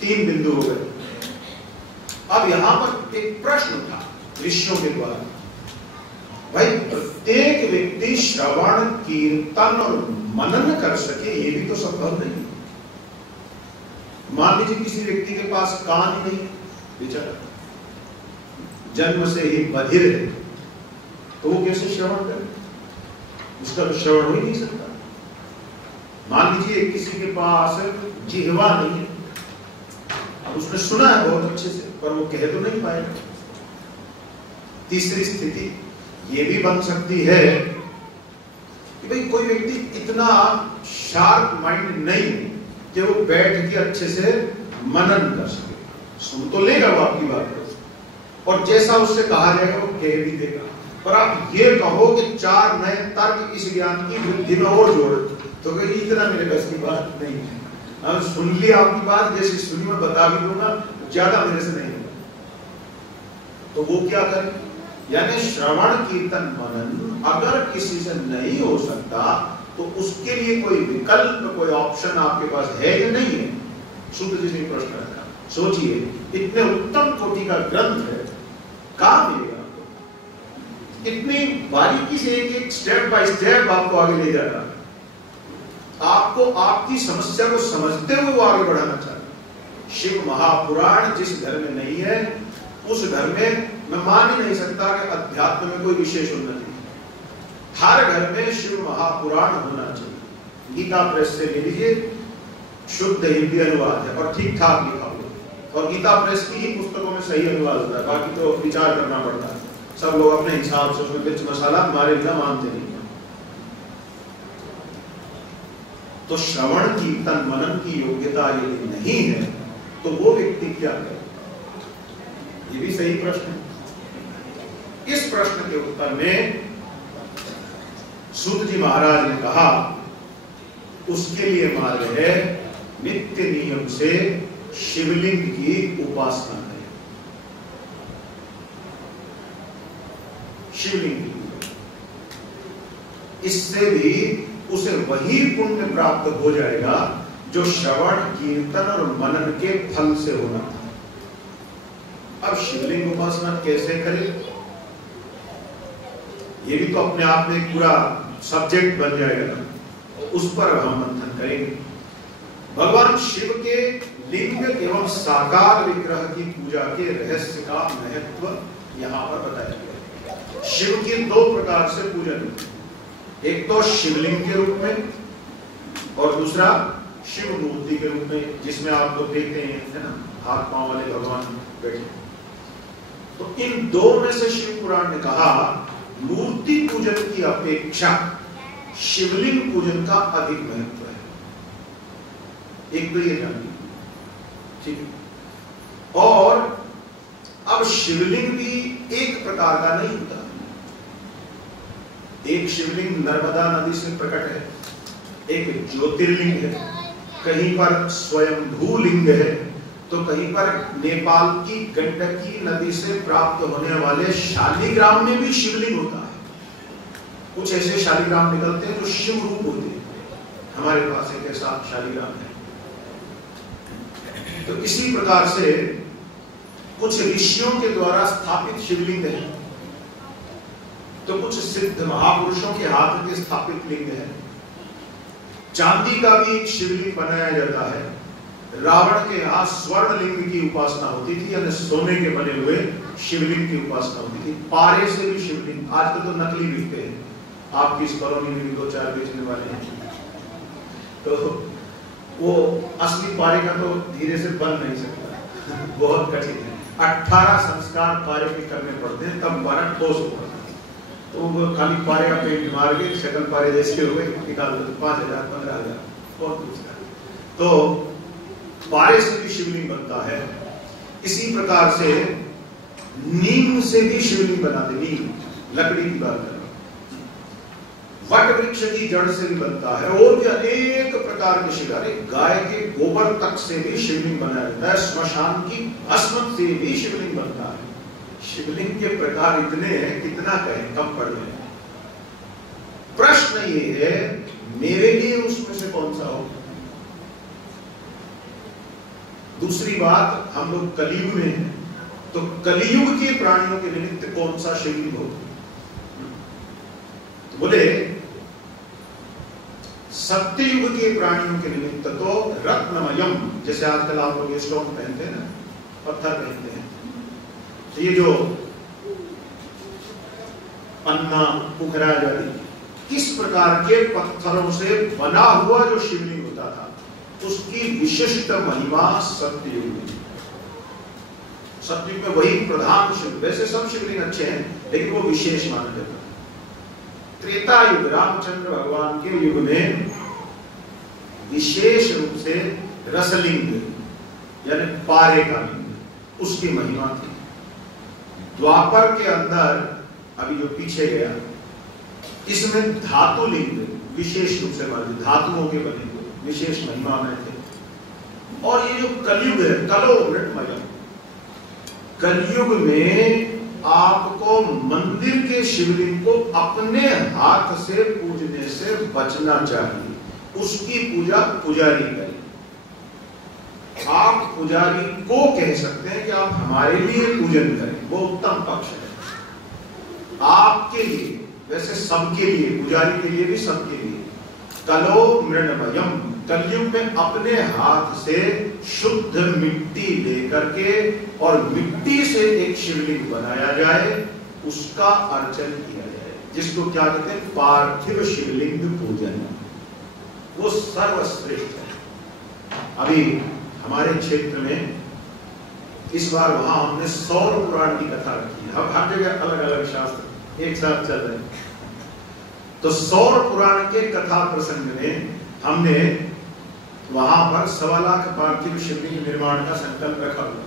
3 बिंदु हो गए। अब यहां पर एक प्रश्न उठा ऋषियों के द्वारा, भाई प्रत्येक व्यक्ति श्रवण कीर्तन और मनन कर सके ये भी तो संभव नहीं। मान लीजिए किसी व्यक्ति के पास कान ही नहीं, बेचारा जन्म से ही बधिर है, तो वो कैसे श्रवण करे? उसका तो श्रवण हो ही नहीं सकता। मान लीजिए किसी के पास जिह्वा नहीं है, अब उसने सुना है बहुत अच्छे से पर वो कह तो नहीं पाएगा। तीसरी स्थिति ये भी बन सकती है कि भाई कोई व्यक्ति इतना शार्प माइंड नहीं कि वो बैठ के अच्छे से मनन कर सके। सुन तो लेगा वो आपकी बात को, और जैसा उससे कहा जाएगा वो कह भी देगा, पर आप ये कहो कि 4 नए तर्क इस ज्ञान की वृद्धि में और जोड़, तो कहीं इतना मेरे बस की बात नहीं है। अब सुन लिया आपकी बात, जैसे सुनी मैं बता भी दूंगा, ज्यादा मेरे से नहीं होगा। तो वो क्या करे? यानी श्रवण कीर्तन मनन अगर किसी से नहीं हो सकता तो उसके लिए कोई विकल्प, कोई ऑप्शन आपके पास है या नहीं है? शुद्ध जी ने प्रश्न रखा। सोचिए, इतने उत्तम कोटि का ग्रंथ है, कहां मिलेगा आपको? इतनी बारीकी से एक स्टेप बाय स्टेप आपको आगे ले जाता है, आपको आपकी समस्या को समझते हुए वो आगे बढ़ाना चाहता है। शिव महापुराण जिस घर में नहीं है उस घर में मैं मान ही नहीं सकता कि अध्यात्म में कोई विशेष उन्नति है। हर घर में शिव महापुराण होना चाहिए। गीता प्रेस से ले लीजिए, शुद्ध हिंदी अनुवाद है और ठीक ठाक लिखा हुआ, और गीता प्रेस की ही पुस्तकों में सही अनुवाद होता है, बाकी तो विचार करना पड़ता है। सब लोग अपने हिसाब से उसमें मिर्च मसाला हमारे बिना मानते नहीं। तो श्रवण कीर्तन मनन की योग्यता यदि नहीं है तो वो व्यक्ति क्या करे? ये भी सही प्रश्न है। इस प्रश्न के उत्तर में सूत जी महाराज ने कहा उसके लिए मार्ग है नित्य नियम से शिवलिंग की उपासना करें। शिवलिंग की, इससे भी उसे वही पुण्य प्राप्त हो जाएगा जो श्रवण कीर्तन और मनन के फल से होना था। अब शिवलिंग उपासना कैसे करें? ये भी तो अपने आप में एक पूरा सब्जेक्ट बन जाएगा, उस पर हम मंथन करेंगे। भगवान शिव के लिंग एवं साकार विग्रह की पूजा के रहस्य का महत्व यहाँ पर बताया गया। शिव की 2 प्रकार से पूजन, एक तो शिवलिंग के रूप में और दूसरा शिव मूर्ति के रूप में, जिसमें आप लोग देखते हैं है ना, हाथ पांव वाले भगवान बैठे। तो इन 2 में से शिव पुराण ने कहा मूर्ति पूजन की अपेक्षा शिवलिंग पूजन का अधिक महत्व है। एक तो ये जानिए, ठीक है। और अब शिवलिंग भी एक प्रकार का नहीं होता। एक शिवलिंग नर्मदा नदी से प्रकट है, एक ज्योतिर्लिंग है, कहीं पर स्वयंभू लिंग है, तो कहीं पर नेपाल की गंडकी नदी से प्राप्त होने वाले शालिग्राम में भी शिवलिंग होता है। कुछ ऐसे शालिग्राम निकलते हैं जो शिव रूप होते हैं। हमारे पास एक ऐसा शालिग्राम है। तो इसी प्रकार से कुछ ऋषियों के द्वारा स्थापित शिवलिंग है, तो कुछ सिद्ध महापुरुषों के हाथ के स्थापित लिंग है। चांदी का भी एक शिवलिंग बनाया जाता है। रावण के यहाँ स्वर्ण लिंग की उपासना होती थी, यानी सोने के बने हुए शिवलिंग की उपासना होती थी। पारे से भी शिवलिंग, आजकल तो नकली बिकते हैं, आपकी इस कॉलोनी में भी 2-4 बेचने वाले हैं। तो वो असली पारे का तो धीरे से बन नहीं सकता, बहुत कठिन है। 18 संस्कार पारे के करने पड़ते हैं, तब पारा ठोस होता है। तो वो खाली पारे का पेंट मार के शक्ल पारे जैसे हुए निकाल दो, 5,000 15,000 बहुत कुछ है। तो पारे से भी शिवलिंग बनता है। इसी प्रकार से नीम से भी शिवलिंग बनाते, नीम लकड़ी की बात कर, वट वृक्ष की जड़ से भी बनता है, और भी अनेक प्रकार के शिव, गाय के गोबर तक से भी शिवलिंग बनाया जाता है। श्मशान की भस्म से भी शिवलिंग बनता है। शिवलिंग के प्रकार इतने हैं, कितना कहें, कम पड़ गए। प्रश्न ये है मेरे लिए उसमें से कौन सा हो? दूसरी बात, हम लोग कलयुग में हैं, तो कलयुग के प्राणियों के निमित्त कौन सा शिवलिंग हो? तो बोले सत्ययुग के प्राणियों के निमित्त तो रत्नमयम, जैसे आजकल आप लोग ये स्टोन पहनते हैं ना, पत्थर पहनते हैं, तो ये जो अन्ना पुखराज आदि किस प्रकार के पत्थरों से बना हुआ जो शिवलिंग होता था, उसकी विशिष्ट महिमा सत्ययुग में। सत्ययुग में वही प्रधान शिव, वैसे सब शिवलिंग अच्छे हैं लेकिन वो विशेष माना जाता है। त्रेता युग रामचंद्र भगवान के युग में विशेष रूप से रसलिंग यानी पारे का लिंग, उसकी महिमा थी। द्वापर के अंदर अभी जो पीछे गया, इसमें धातु लिंग विशेष रूप से माने, धातुओं के बने हुए विशेष महिमा में थे। और ये जो कलयुग है, कलो मृतमय, कलयुग में आपको मंदिर के शिवलिंग को अपने हाथ से पूजने से बचना चाहिए। उसकी पूजा पुजारी करें। आप पुजारी को कह सकते हैं कि आप हमारे लिए पूजन करें, वो उत्तम पक्ष है आपके लिए, वैसे सबके लिए, पुजारी के लिए भी सबके लिए। कलो मृणमयम, कलयुग में अपने हाथ से शुद्ध मिट्टी लेकर के और मिट्टी से एक शिवलिंग बनाया जाए, उसका अर्चन किया जाए, जिसको क्या कहते हैं, पार्थिव शिवलिंग पूजन। वो सर्वश्रेष्ठ है। अभी हमारे क्षेत्र में इस बार वहां हमने सौर पुराण की कथा रखी है। अब हर जगह अलग अलग शास्त्र एक साथ चल रहे हैं, तो सौर पुराण के कथा प्रसंग में हमने वहां पर 1.25 लाख पार्थिव शिवलिंग निर्माण का संकल्प रखा हुआ।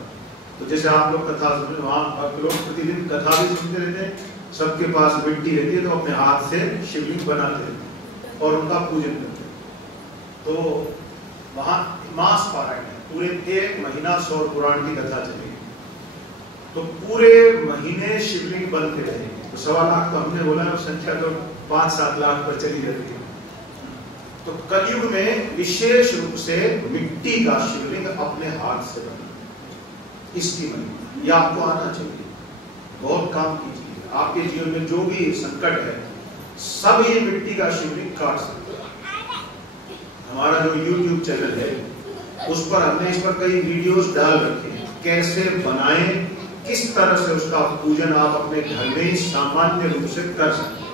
तो जैसे आप लोग कथा सुन, वहां लोग प्रतिदिन कथा भी सुनते रहते हैं, सबके पास मिट्टी रहती है, तो अपने हाथ से शिवलिंग बनाते रहते हैं और उनका पूजन करते हैं। तो वहां मास पारायण है, पूरे 1 महीना सौर पुराण की कथा चलेगी, तो पूरे महीने शिवलिंग बनते रहेंगे। तो 1.25 लाख तो हमने बोला, संख्या तो 5-7 लाख पर चली जाती है। तो कलयुग में विशेष रूप से मिट्टी का शिवलिंग अपने हाथ से बना, इसकी महिमा ये आपको आना चाहिए। बहुत काम कीजिए, आपके जीवन में जो भी संकट है सब ये मिट्टी का शिवलिंग काट सकते हैं। हमारा जो YouTube चैनल है उस पर हमने इस पर कई वीडियोस डाल रखे हैं, कैसे बनाएं, किस तरह से उसका पूजन आप अपने घर में ही सामान्य रूप से कर सकते हैं।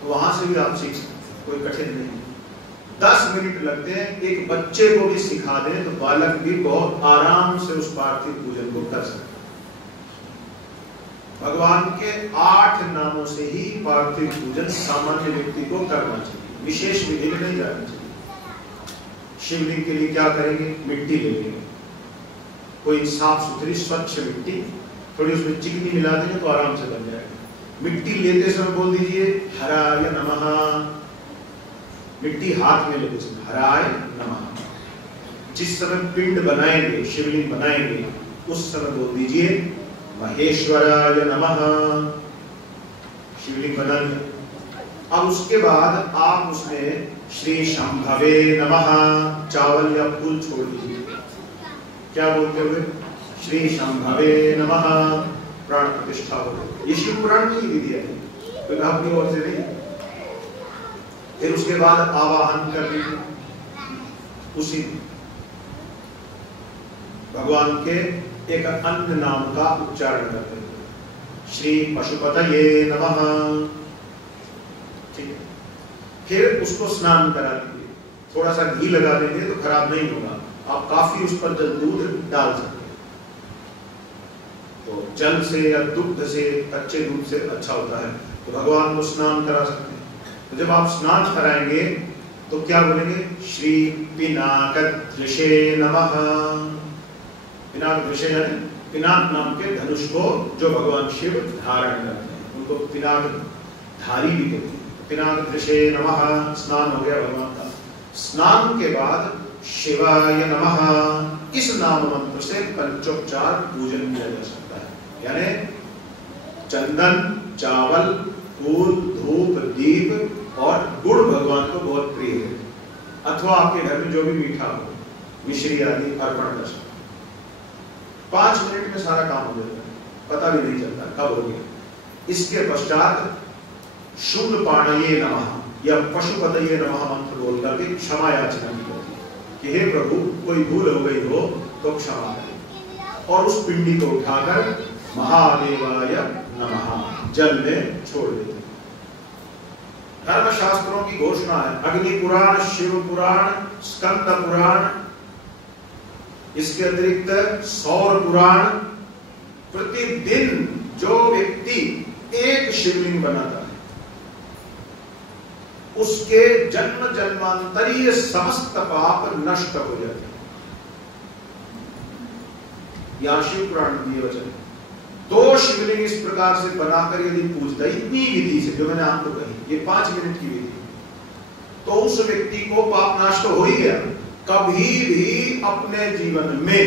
तो वहां से भी आप सीख सकते हैं, कोई कठिन नहीं। 10 मिनट लगते हैं, एक बच्चे को भी सिखा दें तो बालक भी बहुत आराम से उस पार्थिव पूजन को कर सकते हैं। भगवान के 8 नामों से ही पार्थिव पूजन सामान्य व्यक्ति को करना चाहिए, विशेष विधि में नहीं जाना चाहिए। शिवलिंग के लिए क्या करेंगे, मिट्टी ले लेंगे, कोई साफ सुथरी स्वच्छ मिट्टी, थोड़ी उसमें चिकनी मिला देंगे तो आराम से बन जाएगा। मिट्टी लेते समय बोल दीजिए हराय नमः, मिट्टी हाथ में लेते समय हराय नमः। जिस समय पिंड बनाएंगे, शिवलिंग बनाएंगे, उस समय बोल दीजिए महेश्वराय नमः। शिवलिंग बना लिया, अब उसके बाद आप उसमें श्री शंभवे नमः चावल या फूल छोड़ दीजिए। क्या बोलते हुए, श्री शंभवे नमः, प्राण प्रतिष्ठा हो। ये शिव पुराण की विधि है, कोई अपनी ओर से नहीं। फिर उसके बाद आवाहन कर लीजिए, उसी भगवान के एक अन्य नाम का उच्चारण करते हुए श्री पशुपतये नमः। ठीक है, फिर उसको स्नान करा दीजिए, थोड़ा सा घी लगा देंगे तो खराब नहीं होगा। आप काफी उस पर दूध डाल सकते हैं, तो जल से या दुग्ध से, कच्चे दूध से अच्छा होता है, तो भगवान को स्नान करा सकते हैं। तो जब आप स्नान कराएंगे तो क्या बोलेंगे, श्री पिनाकदृशे नमः। पिनाकदृशे यानी पिनाक नाम के धनुष को जो भगवान शिव धारण करते हैं, उनको पिनाकधारी भी कहते हैं। पिनाकदृशे नमः, स्नान हो गया भगवान का। स्नान के बाद शिवाय नमः, इस नाम मंत्र से पंचोपचार पूजन किया जा सकता है। यानी चंदन, चावल, फूल, धूप, दीप और गुड़ भगवान को बहुत प्रिय है, अथवा आपके घर में जो भी मीठा हो, मिश्री आदि अर्पण कर सकते हैं। 5 मिनट में सारा काम हो जाता है, पता भी नहीं चलता कब हो गया। इसके पश्चात शूलपाणये नमः या पशुपतये नमः मंत्र बोल करके क्षमा याचना की जाती है कि हे प्रभु कोई भूल हो गई हो तो क्षमा करें, और उस पिंडी को उठाकर महादेवाय नमः जल में छोड़ देते। धर्म शास्त्रों की घोषणा है, अग्नि पुराण, शिव पुराण, स्कंद पुराण, इसके अतिरिक्त सौर पुराण। प्रतिदिन जो व्यक्ति एक शिवलिंग बनाता है उसके जन्म जन्मांतरीय समस्त पाप नष्ट हो जाते हैं। यहां शिव पुराण दिए वचन 2 शिवलिंग इस प्रकार से बनाकर यदि पूजता, इतनी विधि से जो मैंने आपको कही, ये 5 मिनट की विधि, तो उस व्यक्ति को पाप नाश तो हो ही गया। कभी भी अपने जीवन में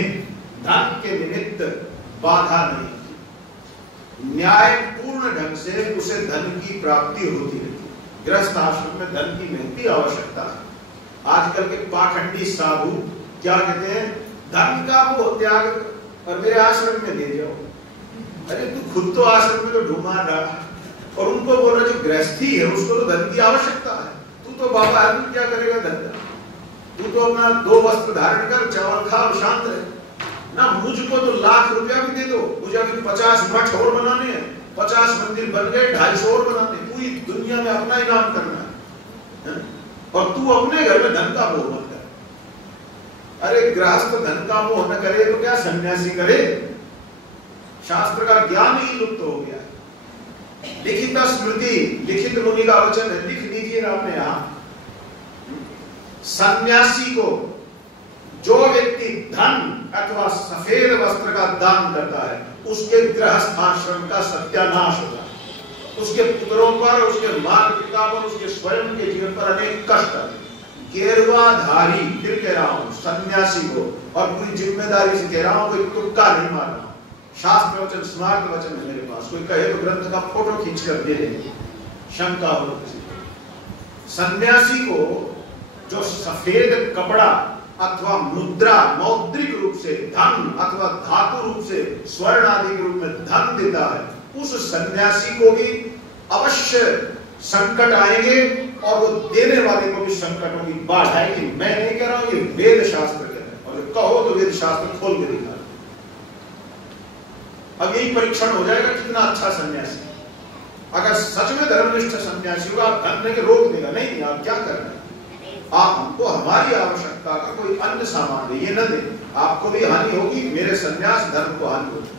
धन के निमित्त बाधा नहीं, न्यायपूर्ण ढंग से उसे धन की प्राप्ति होती रहती है। गृहस्थ आश्रम में धन की महती आवश्यकता है। आजकल के पाखंडी साधु क्या कहते हैं, धन का वो त्याग और मेरे आश्रम में दे जाओ। अरे तू खुद तो आश्रम में तो ढूंढा रहा, और उनको बोल रहा जो गृहस्थी है उसको तो धन की आवश्यकता है। तू तो बाबा आदमी क्या करेगा धन का, तू तो अपना 2 वस्त्र धारण कर, चावल खा और शांत रहे ना। मुझको तो लाख रुपया भी दे दो, मुझे अभी 50 मठ और बनाने हैं, 50 मंदिर बन गए, 250 और बनाने, पूरी दुनिया में अपना ही नाम करना है, और तू अपने घर में धन का मोह मत कर। अरे गृहस्थ धन का मोह न करे तो क्या सन्यासी करे? शास्त्र का ज्ञान ही लुप्त हो गया है। लिखित स्मृति, लिखित मुनि का वचन है, लिख लीजिए आपने यहां। सन्यासी को जो व्यक्ति धन अथवा सफेद वस्त्र का दान करता है उसके गृहस्थ आश्रम का सत्यानाश होता है। उसके पुत्रों पर, उसके माता पिता पर, उसके स्वयं के जीवन पर अनेक कष्ट आते। गेरुआधारी, फिर कह रहा हूं सन्यासी को, और पूरी जिम्मेदारी से कह रहा हूं, कोई तुक्का नहीं मार रहा हूं। शास्त्र वचन, स्मार्त वचन है मेरे पास। कोई कहे तो ग्रंथ का फोटो खींच कर दे देंगे, शंका हो किसी को। सन्यासी को जो सफेद कपड़ा अथवा मुद्रा, मौद्रिक रूप से धन अथवा धातु रूप से स्वर्ण आदि रूप में धन देता है, उस सन्यासी को भी अवश्य संकट आएंगे, और वो देने वाले को भी संकटों की बाढ़ आएगी। मैं नहीं कह रहा हूं, ये वेद शास्त्र कह रहे हैं, और कहो तो वेद शास्त्र खोल के दिखा। अब यही परीक्षण हो जाएगा कितना अच्छा सन्यासी। अगर सच में धर्मनिष्ठ सन्यासी होगा, धन नहीं रोक देगा, नहीं आप क्या करना है, आप हमको हमारी आवश्यकता का कोई अन्य सामान दे, ये न दे, आपको भी हानि होगी, मेरे सन्यास धर्म को हानि होगी।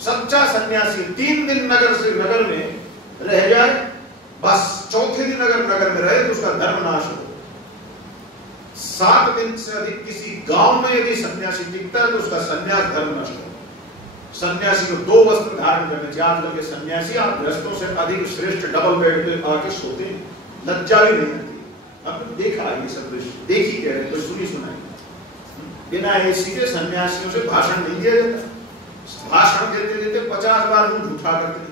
सच्चा सन्यासी 3 दिन नगर से नगर में रह जाए, बस 4थे दिन अगर नगर में रहे तो उसका धर्म नाश हो। 7 दिन से अधिक किसी गांव में यदि सन्यासी टिकता है तो उसका सन्यास धर्म नष्ट हो। सन्यासी को 2 वस्त्र धारण करने चाहिए। आजकल के सन्यासी आप गृहस्थों से अधिक श्रेष्ठ डबल बेड पे आके सोते हैं, लज्जा भी नहीं आती। आपने देखा ये सब दृश्य, देखी कह रहे तो सुनी सुनाई। बिना एसी के सन्यासियों से भाषण नहीं दिया जाता, भाषण देते देते 50 बार मुंह झूठा करते।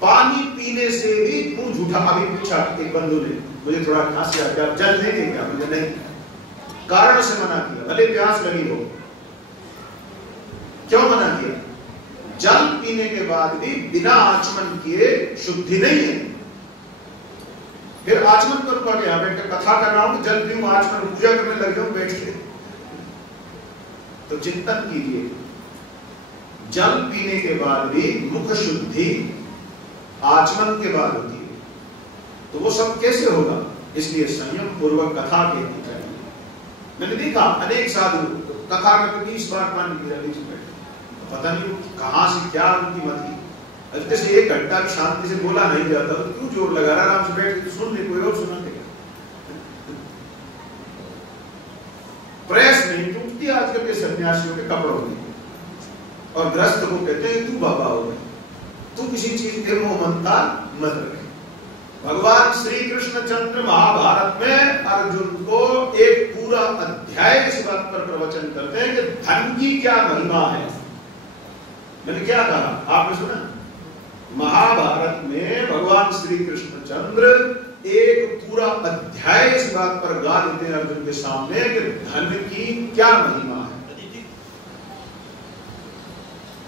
पानी पीने से भी मुंह झूठा। अभी पूछा एक बंधु ने, मुझे थोड़ा खांसी आ गया, जल लेंगे क्या? मुझे नहीं, कारण से मना किया, भले प्यास लगी हो। क्यों मना किया? जल पीने के बाद भी बिना आचमन किए शुद्धि नहीं है। फिर आचमन करूंगा क्या? बैठ कथा कर रहा हूं, जल पीऊं, आचमन पूजा करने लग जाऊं बैठ के। तो चिंतन कीजिए, जल पीने के बाद भी मुख शुद्धि आचमन के बाद होती है, तो वो सब कैसे होगा? इसलिए संयम पूर्वक कथा कहनी चाहिए। मैंने देखा अनेक साधु कथा करके 20 बार मान लिया, पता नहीं कहां से क्या उनकी मत की। जैसे 1 घंटा शांति से बोला नहीं जाता तो क्यों जोर लगा रहा? आराम से बैठ के सुन ले, कोई और सुना देगा। प्रेस नहीं टूटती आजकल के सन्यासियों के कपड़ों में, और ग्रस्त को कहते हैं तू बाबा हो गए, तू किसी चीज के मोह मनता मत रखे। भगवान श्री कृष्ण चंद्र महाभारत में अर्जुन को एक पूरा अध्याय इस बात पर प्रवचन करते हैं कि धन की क्या महिमा है। मैंने क्या कहा आपने सुना? महाभारत में भगवान श्री कृष्ण चंद्र एक पूरा अध्याय इस बात पर गा देते हैं अर्जुन के सामने कि धन की क्या महिमा है।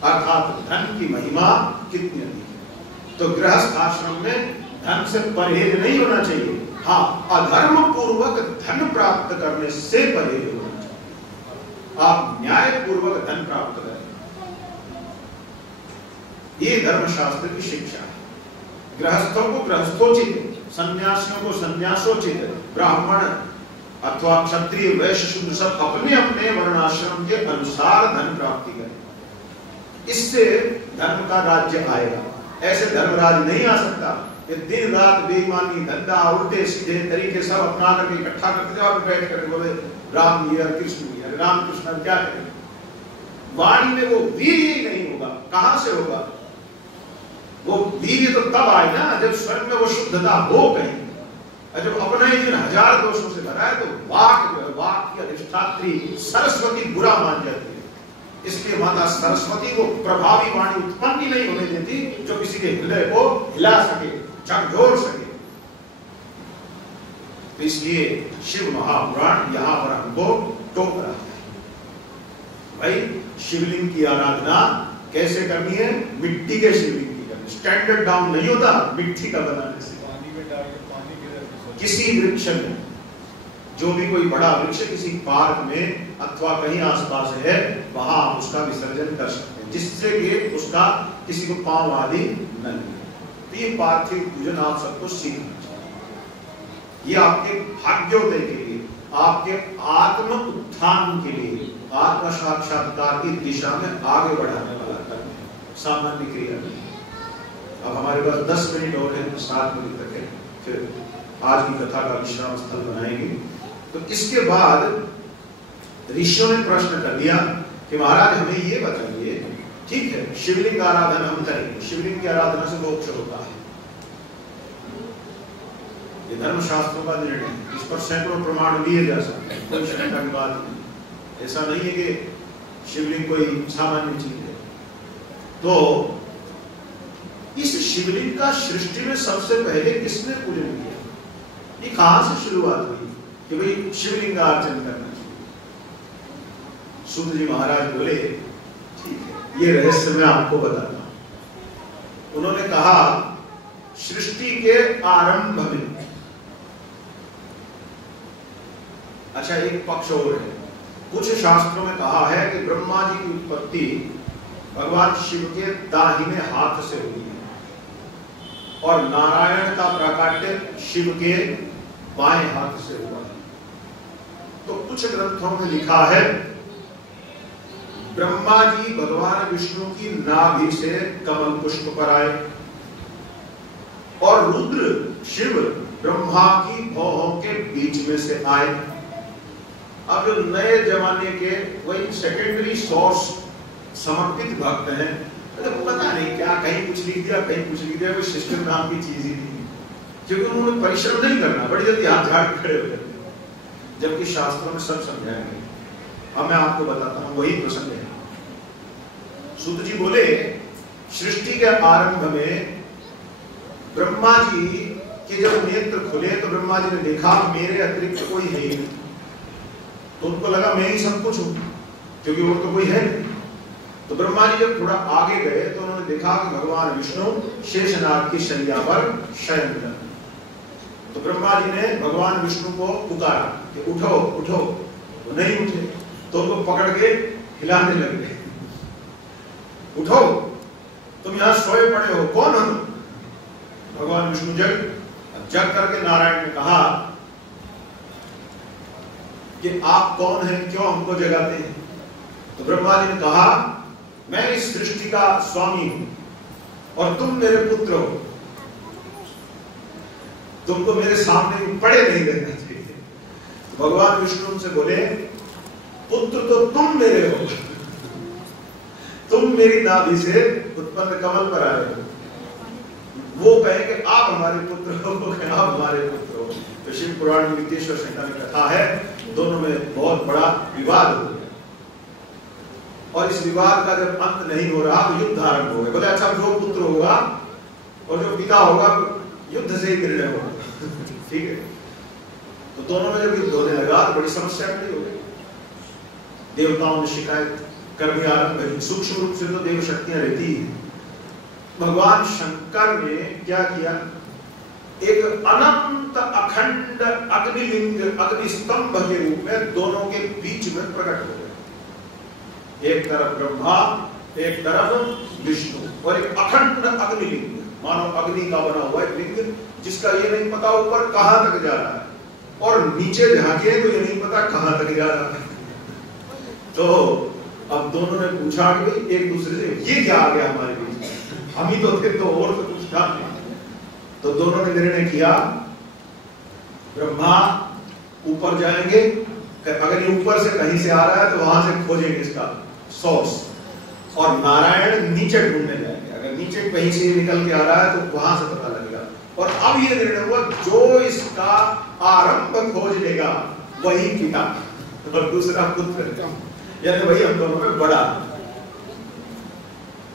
अर्थात धन की महिमा कितनी अधिक है। तो गृहस्थ आश्रम में धन से परहेज नहीं होना चाहिए, हाँ अधर्म पूर्वक धन प्राप्त करने से परहेज होना चाहिए। आप न्याय पूर्वक धन प्राप्त करें, ये धर्मशास्त्र की शिक्षा है। गृहस्थों को गृहस्थोचित, सन्यासियों को सन्यासोचित, ब्राह्मण अथवा क्षत्रिय वैश्य शूद्र सब अपने अपने वर्णाश्रम के अनुसार धन प्राप्ति करें, इससे धर्म का राज्य आएगा। ऐसे धर्मराज नहीं आ सकता कि दिन रात बेईमानी धंधा उल्टे सीधे तरीके सब अपना करके इकट्ठा करते जाओ, बैठ कर बोले राम जी कृष्ण जी, राम कृष्ण क्या करें। वाणी में वो वीर्य ही नहीं होगा, कहां से होगा वो वीर्य? तो तब आए ना जब स्वयं में वो शुद्धता हो गई। जब अपना ही दिन हजार दोषों से भरा है तो वाक की अधिष्ठात्री सरस्वती बुरा मान जाती है। इसलिए माता सरस्वती को प्रभावी वाणी उत्पन्न ही नहीं होने देती जो किसी के हृदय को हिला सके, झकझोर सके। तो इसलिए शिव महापुराण यहां पर हमको टोक रहा है, भाई शिवलिंग की आराधना कैसे करनी है? मिट्टी के शिवलिंग की करनी। स्टैंडर्ड डाउन नहीं होता मिट्टी का बनाने से। किसी वृक्ष में, जो भी कोई बड़ा वृक्ष किसी पार्क में अथवा कहीं आसपास है, वहां आप उसका विसर्जन कर सकते हैं, जिससे कि उसका किसी को पांव आदि न लगे। तो ये पार्थिव पूजन आप सबको सीखना चाहिए। ये आपके भाग्योदय के लिए, आपके आत्म उत्थान के लिए, आत्म साक्षात्कार की दिशा में आगे बढ़ाने वाला कर्म है, सामान्य क्रिया नहीं। अब हमारे पास 10 मिनट और है, 7 मिनट तक है, फिर आज की कथा का विश्राम स्थल बनाएंगे। तो इसके बाद ऋषियों ने प्रश्न कर दिया कि महाराज हमें ये बताइए, ठीक है शिवलिंग का आराधना हम करेंगे, शिवलिंग की आराधना से मोक्ष होता है, ये धर्मशास्त्रों का निर्णय है, इस पर सैकड़ों प्रमाण लिए जा सकते हैं, कोई शंका की बात नहीं। ऐसा नहीं है कि शिवलिंग कोई सामान्य चीज है। तो इस शिवलिंग का सृष्टि में सबसे पहले किसने पूजन किया? ये कहां से शुरुआत हुई कि भाई शिवलिंग का अर्चन करना चाहिए? सूत जी महाराज बोले ठीक है, ये रहस्य मैं आपको बताता हूं। उन्होंने कहा सृष्टि के आरंभ में, अच्छा एक पक्ष और है, कुछ शास्त्रों में कहा है कि ब्रह्मा जी की उत्पत्ति भगवान शिव के दाहिने हाथ से हुई है और नारायण का प्राकट्य शिव के बाएं हाथ से हुआ है। तो कुछ ग्रंथों में लिखा है ब्रह्मा जी भगवान विष्णु की नाभि से कमल पुष्प पर आए और रुद्र शिव ब्रह्मा की भौहों के बीच में से आए। अब जो नए जमाने के वही सेकेंडरी सोर्स समर्पित भक्त हैं, पता नहीं क्या कहीं कुछ लिख दिया कहीं कुछ लिख दिया, कोई सिस्टम नाम की चीज ही नहीं, क्योंकि उन्होंने परिश्रम नहीं करना, बड़ी जल्दी हाथ झाड़ खड़े हो जाते, जबकि शास्त्रों में सब समझाया गया। अब मैं आपको बताता हूं, वही प्रसंग है। सूत जी बोले सृष्टि के आरंभ में ब्रह्मा जी के जब नेत्र खुले तो ब्रह्मा जी ने देखा मेरे अतिरिक्त कोई है ही नहीं, तो उनको लगा मैं ही सब कुछ हूं, क्योंकि और तो कोई है नहीं। तो ब्रह्मा जी जब थोड़ा आगे गए तो उन्होंने देखा कि भगवान विष्णु शेषनाग की शैया पर शयन कर। तो ब्रह्मा जी ने भगवान विष्णु को पुकारा कि उठो उठो, वो नहीं उठे, तो उनको पकड़ के हिलाने लग गए, उठो तुम यहां सोए पड़े हो, कौन हो? भगवान विष्णु जग करके नारायण ने कहा कि आप कौन हैं, क्यों हमको जगाते हैं? तो ब्रह्मा जी ने कहा मैं इस सृष्टि का स्वामी हूं और तुम मेरे पुत्र हो, तुमको मेरे सामने पड़े नहीं रहना चाहिए। तो भगवान विष्णु उनसे बोले पुत्र तो तुम मेरे हो, तुम मेरी नाभि से उत्पन्न कमल पर आए हो। वो कहे कि आप हमारे पुत्र हो, आप हमारे पुत्र हो। तो शिव पुराण में विदेश्वर संहिता में कथा है, दोनों में बहुत बड़ा विवाद हो गया और इस विवाद का जब अंत नहीं हो रहा तो युद्ध आरंभ हो गया। बोले अच्छा जो पुत्र होगा और जो पिता होगा युद्ध से ही निर्णय होगा, ठीक है। तो दोनों में जब युद्ध होने लगा तो बड़ी समस्या खड़ी हो गई। देवताओं ने शिकायत करने आरंभ, सूक्ष्म रूप से तो देव शक्तियां रहती है। भगवान शंकर ने क्या किया, एक अनंत अखंड अग्निलिंग, अग्निस्तंभ के रूप में दोनों के बीच में प्रकट हो गए। एक तरफ ब्रह्मा, एक तरफ विष्णु, और एक अखंड अग्निलिंग, मानो अग्नि का बना हुआ एक लिंग, जिसका ये नहीं पता ऊपर कहां तक जा रहा है, और नीचे झांके तो ये नहीं पता कहां तक जा रहा है। तो अब दोनों ने पूछा कि एक दूसरे से, ये क्या आ गया हमारे बीच, हम ही तो थे, तो और तो कुछ था नहीं। तो दोनों ने निर्णय किया, ब्रह्मा ऊपर जाएंगे, अगर ये ऊपर से कहीं से आ रहा है तो वहां से खोजेंगे इसका सोर्स, और नारायण नीचे ढूंढने जाएंगे, अगर नीचे कहीं से निकल के आ रहा है तो वहां से पता लगेगा। और अब ये निर्णय हुआ, जो इसका आरंभ खोज लेगा वही पिता और दूसरा पुत्र, यानी वही हम दोनों में बड़ा।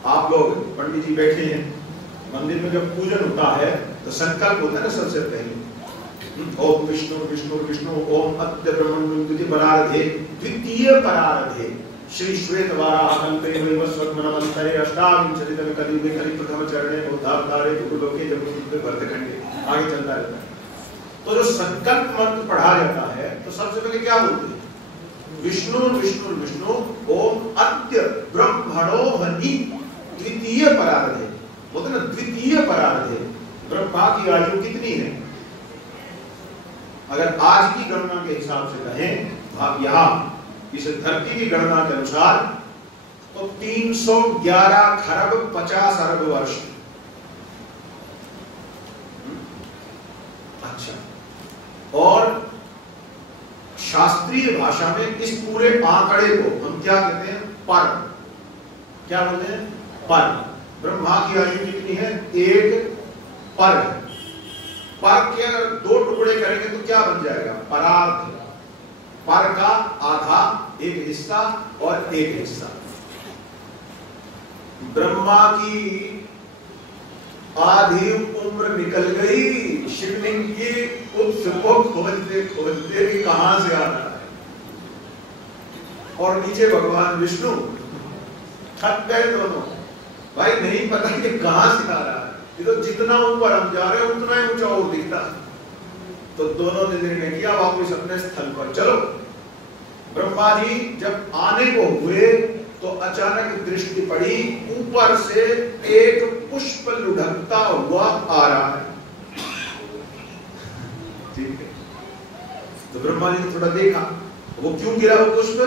आप लोग पंडित जी बैठे हैं, मंदिर में जब पूजन होता है तो संकल्प होता है ना सबसे पहले, ओम विष्णु विष्णु विष्णु, ओम अद्य ब्रह्मण्य परारधे द्वितीय परारधे श्री श्वेत वाराहकल्पे वैवस्वत्मनमन्तरे अष्टाविंशतितमे कलियुगे कलिप्रथम चरणे उद्धारकारे दुर्लोके जगन्नाथे भरतखंडे, आगे चलता रहता है। तो जो संकल्प मंत्र पढ़ा जाता है तो सबसे पहले क्या बोलते हैं, विष्णु विष्णु विष्णु ओम अद्य ब्रह्मणो हनि द्वितीय परारधे, बोलते ना द्वितीय परारधे। ब्रह्मा की आयु कितनी है, अगर आज की गणना के हिसाब से कहें, आप यहां इस धरती की गणना के अनुसार तो 311 खरब 50 अरब वर्ष। अच्छा, और शास्त्रीय भाषा में इस पूरे आंकड़े को हम क्या कहते हैं, पर, क्या बोलते हैं, पर। ब्रह्मा की आयु कितनी है, एक पर है। पर के अगर दो टुकड़े करेंगे तो क्या बन जाएगा, परार्ध। पर का आधा, एक हिस्सा और एक हिस्सा। ब्रह्मा की आधी उम्र निकल गई शिवलिंग की उस को खोजते खोजते भी कहां से आ रहा है, और नीचे भगवान विष्णु थक गए दोनों, भाई नहीं पता कि कहां से आ रहा है, ये तो जितना ऊपर हम जा रहे हैं उतना ही ऊंचा और दिखता। तो दोनों ने निर्णय किया वापस अपने स्थल पर चलो। ब्रह्मा जी जब आने को हुए तो अचानक दृष्टि पड़ी, ऊपर से एक पुष्प लुढ़कता हुआ आ रहा है। ठीक है, तो ब्रह्मा जी ने थोड़ा देखा, वो क्यों गिरा वो पुष्प,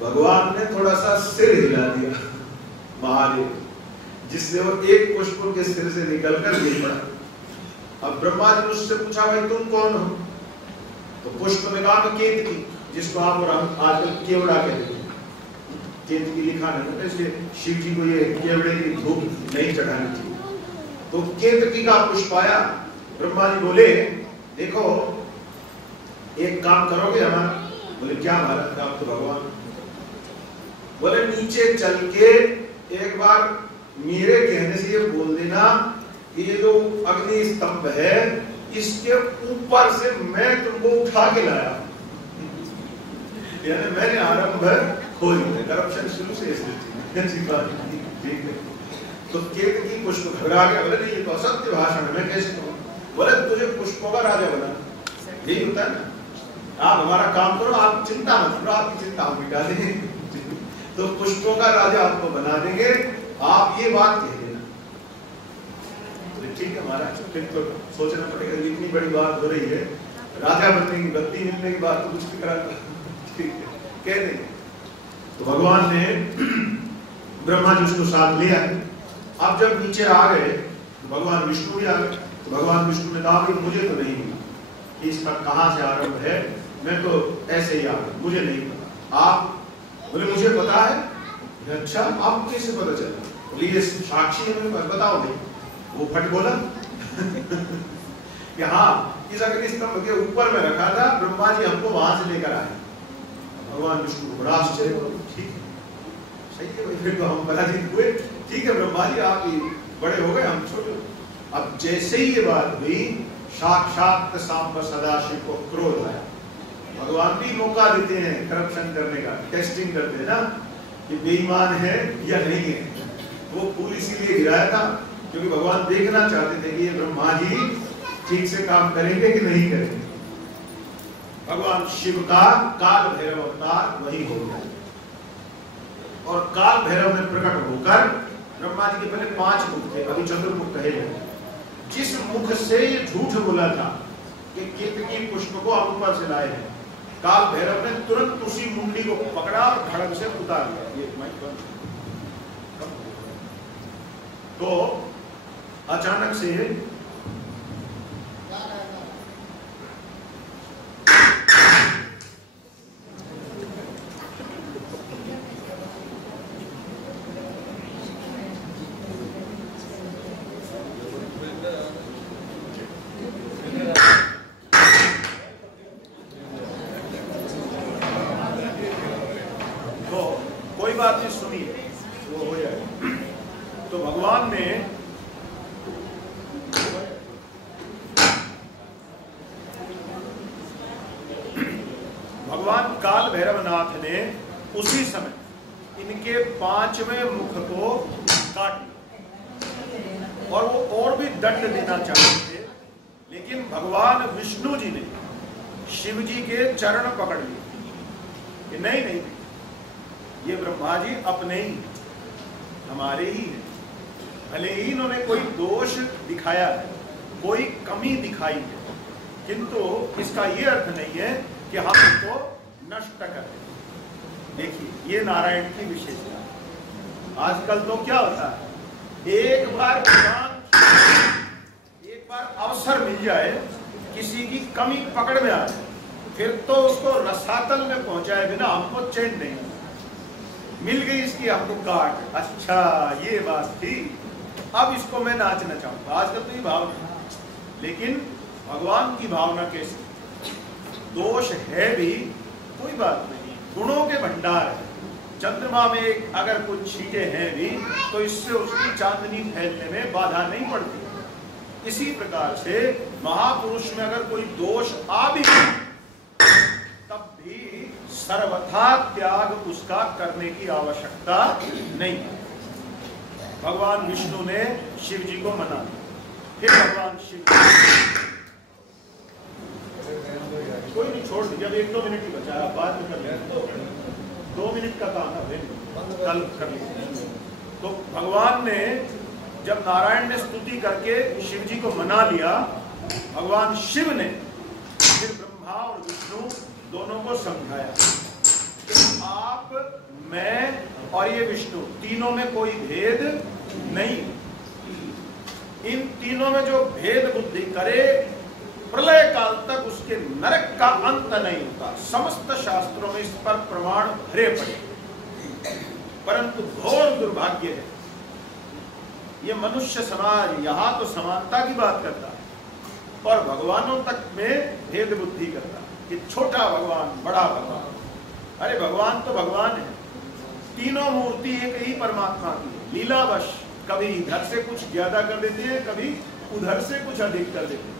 भगवान ने थोड़ा सा सिर हिला दिया महादेव, जिससे वो एक पुष्प के सिर से निकलकर गिर पड़ा। अब ब्रह्मा जी ने उससे पूछा, भाई तुम कौन हो, तो पुष्प ने कहा मैं केतकी, जिसको आप और हम आजकल केवड़ा कहते हैं, केतकी लिखा नहीं है, इसलिए शिव जी को ये केवड़े की धूप नहीं चढ़ानी चाहिए। तो केतकी का पुष्प आया। ब्रह्मा जी बोले, देखो एक काम करोगे हमारा, बोले क्या महाराज, आप तो भगवान। बोले नीचे चल के एक बार मेरे कहने से ये बोल देना, ये जो अग्नि स्तंभ है इसके ऊपर से मैं तुमको उठा के लाया, यानी मैंने आरंभ खोज दिया, करप्शन शुरू से ठीक है। तो केतकी पुष्प घबरा गया, बोले नहीं ये तो असत्य भाषण है, मैं कैसे कहूँ। बोले तुझे पुष्पों का राजा बना, यही होता है ना, आप हमारा काम करो, आप चिंता मत करो, आपकी चिंता हम मिटा देंगे। तो पुष्पों का राजा आपको बना देंगे, आप ये बात कह देना। तो ठीक है महाराज, फिर तो सोचना पड़ेगा, इतनी बड़ी बात हो रही है, राजा बनने की, गद्दी मिलने की बात तो कुछ भी करा, ठीक है कह देंगे। तो भगवान ने ब्रह्मा जी उसको साथ लिया। अब जब नीचे आ गए तो भगवान विष्णु भी आ गए। तो भगवान विष्णु ने कहा कि मुझे तो नहीं कि इसका कहां से आरंभ है, मैं तो ऐसे ही आ गया, मुझे नहीं पता। आप बोले मुझे पता है। अच्छा आपको कैसे पता चला? बोले ये साक्षी है, बताओ नहीं। वो फट बोला कि हाँ इस अग्नि स्तंभ के ऊपर में रखा था, ब्रह्मा जी हमको वहां से लेकर आए। भगवान विष्णु को बड़ा आश्चर्य हुआ, ठीक है सही है भाई, फिर तो हम पराजित हुए, ठीक है ब्रह्मा जी आप बड़े हो गए, हम छोटे। अब जैसे ही ये बात हुई, साक्षात सांब सदाशिव को क्रोध आया। भगवान भी मौका देते हैं करप्शन करने का, टेस्टिंग करते हैं ना, कि बेईमान है या नहीं है। वो फूल इसीलिए गिराया था क्योंकि भगवान देखना चाहते थे कि ये ब्रह्मा जी ठीक से काम करेंगे कि नहीं करेंगे। भगवान शिव का काल भैरव अवतार वही हो गया और काल भैरव ने प्रकट होकर, ब्रह्मा जी के पहले 5 मुख थे, अभी चतुर्मुख कहे गए। जिस मुख से ये झूठ बोला था कि केतकी पुष्प को हम ऊपर से लाए हैं, काल भैरव ने तुरंत उसी मुंडी को पकड़ा और खड़ग से उतार लिया। ये माइक बंद। तो अचानक से भगवान काल भैरवनाथ ने उसी समय इनके 5वें मुख को काट लिया और वो और भी दंड देना चाहते थे, लेकिन भगवान विष्णु जी ने शिव जी के चरण पकड़ लिए कि नहीं नहीं, ये ब्रह्मा जी अपने ही हमारे ही हैं। भले ही इन्होंने कोई दोष दिखाया है, कोई कमी दिखाई है, किंतु इसका ये अर्थ नहीं है कि हम इसको नष्ट करें। देखिए ये नारायण की विशेषता। आजकल तो क्या होता है, एक बार अवसर मिल जाए, किसी की कमी पकड़ में आ जाए, फिर तो उसको रसातल में पहुंचाए बिना हमको चैन नहीं। मिल गई इसकी हमको काट, अच्छा ये बात थी, अब इसको मैं नाचना चाहूंगा। आजकल तो ये भावना, लेकिन भगवान की भावना कैसी, दोष है भी कोई बात नहीं, गुणों के भंडार है। चंद्रमा में अगर कुछ छींटे हैं भी तो इससे उसकी चांदनी फैलने में बाधा नहीं पड़ती। इसी प्रकार से महापुरुष में अगर कोई दोष आ भी तब भी सर्वथा त्याग उसका करने की आवश्यकता नहीं। भगवान विष्णु ने शिव जी को मना दिया, फिर भगवान शिव कोई नहीं छोड़ दीजिए, अब 1-2 मिनट ही बचा है, बाद में कर लेंगे। 2 मिनट का काम है, कल कर लेंगे। तो भगवान ने जब नारायण ने स्तुति करके शिव जी को मना लिया, भगवान शिव ने फिर ब्रह्मा और विष्णु दोनों को समझाया कि आप, मैं और ये विष्णु तीनों में कोई भेद नहीं। इन तीनों में जो भेद बुद्धि करे, प्रलय काल तक उसके नरक का अंत नहीं होता। समस्त शास्त्रों में इस पर प्रमाण भरे पड़े। परंतु घोर दुर्भाग्य है, ये मनुष्य समाज यहाँ तो समानता की बात करता है और भगवानों तक में भेद बुद्धि करता है कि छोटा भगवान, बड़ा भगवान। अरे भगवान तो भगवान है, तीनों मूर्ति एक ही परमात्मा की। लीलावश कभी इधर से कुछ ज्यादा कर देते हैं, कभी उधर से कुछ अधिक कर देते हैं।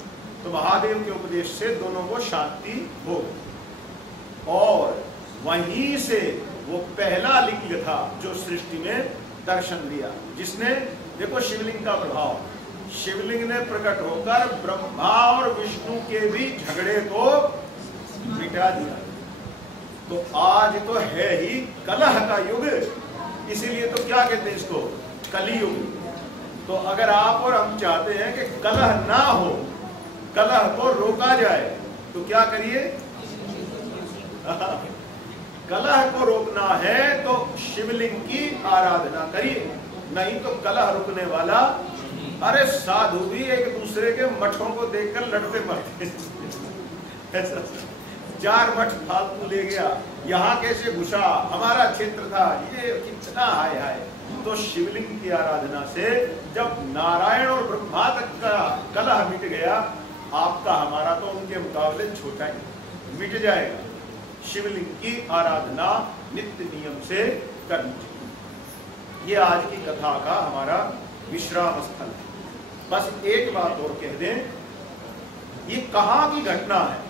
तो महादेव के उपदेश से दोनों को शांति हो गई और वहीं से वो पहला लिंग था जो सृष्टि में दर्शन दिया, जिसने, देखो शिवलिंग का प्रभाव, शिवलिंग ने प्रकट होकर ब्रह्मा और विष्णु के भी झगड़े को मिटा दिया। तो आज तो है ही कलह का युग, इसीलिए तो क्या कहते हैं इसको, कलियुग। तो अगर आप और हम चाहते हैं कि कलह ना हो, कलह को रोका जाए, तो क्या करिए, कलह को रोकना है तो शिवलिंग की आराधना करिए, नहीं तो कलह रुकने वाला। अरे साधु भी एक दूसरे के मठों को देखकर लड़ते मरते। ऐसा 4 मठ फालतू ले गया, यहाँ कैसे घुसा, हमारा क्षेत्र था, ये कितना हाय हाय। तो शिवलिंग की आराधना से जब नारायण और ब्रह्मा तक का कलह मिट गया, आपका हमारा तो उनके मुकाबले छोटा ही मिट जाएगा। शिवलिंग की आराधना नित्य नियम से करनी चाहिए। ये आज की कथा का हमारा विश्राम स्थल है। बस एक बात और कह दें, ये कहाँ की घटना है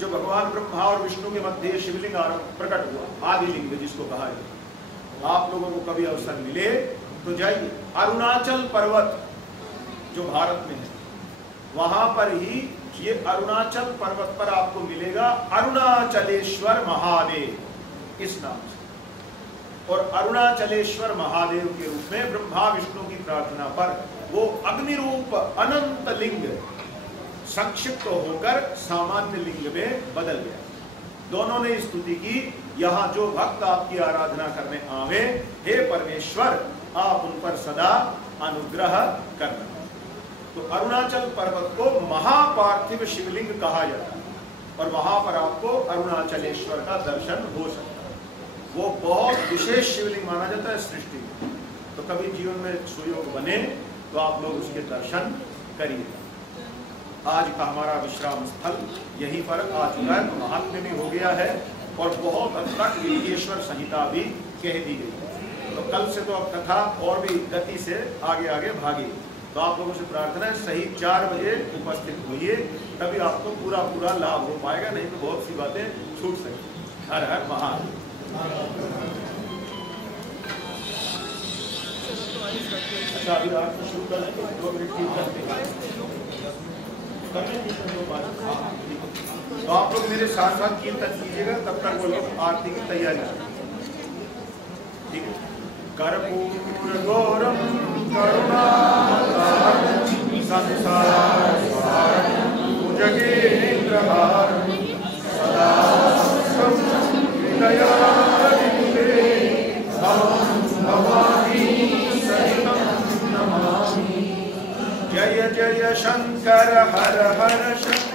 जो भगवान ब्रह्मा और विष्णु के मध्य शिवलिंग प्रकट हुआ, आदिलिंग जिसको कहा है। लोगों को कभी अवसर मिले तो जाइए। अरुणाचल पर्वत जो भारत में है, वहां पर ही ये अरुणाचल पर्वत पर आपको मिलेगा अरुणाचलेश्वर महादेव इस नाम से। और अरुणाचलेश्वर महादेव के रूप में ब्रह्मा विष्णु की प्रार्थना पर वो अग्नि रूप अनंत लिंग संक्षिप्त होकर सामान्य लिंग में बदल गया। दोनों ने स्तुति की, यहाँ जो भक्त आपकी आराधना करने आवे, हे परमेश्वर आप उन पर सदा अनुग्रह करना। तो अरुणाचल पर्वत को महापार्थिव शिवलिंग कहा जाता है और वहां पर आपको अरुणाचलेश्वर का दर्शन हो सकता है। वो बहुत विशेष शिवलिंग माना जाता है सृष्टि में। तो कभी जीवन में सुयोग बने तो आप लोग उसके दर्शन करिए। आज का हमारा विश्राम स्थल यहीं पर आ चुका है, तो महात्म्य भी हो गया है और बहुत हद तक विदेश्वर संहिता भी कह दी गई है। तो कल से तो अब कथा और भी गति से आगे आगे भागी। तो आप लोगों से प्रार्थना है सही 4 बजे उपस्थित होइए, तभी आपको पूरा पूरा लाभ हो पाएगा, नहीं तो बहुत सी बातें छूट सकती। हर हर महादेव। अच्छा अभी रात को शुरू कर लें, 2 मिनट की तो आप लोग मेरे साथ साथ कीर्तन कीजिएगा, तब तक वो लोग आरती की तैयारी। ठीक है। कर्पूर गौरम करुणावतारम संसारसारम भुजगेन्द्रहारम सदा हृदयारविन्दे भवानी सहितं नमामि। जय जय शंकर हर हर शंकर।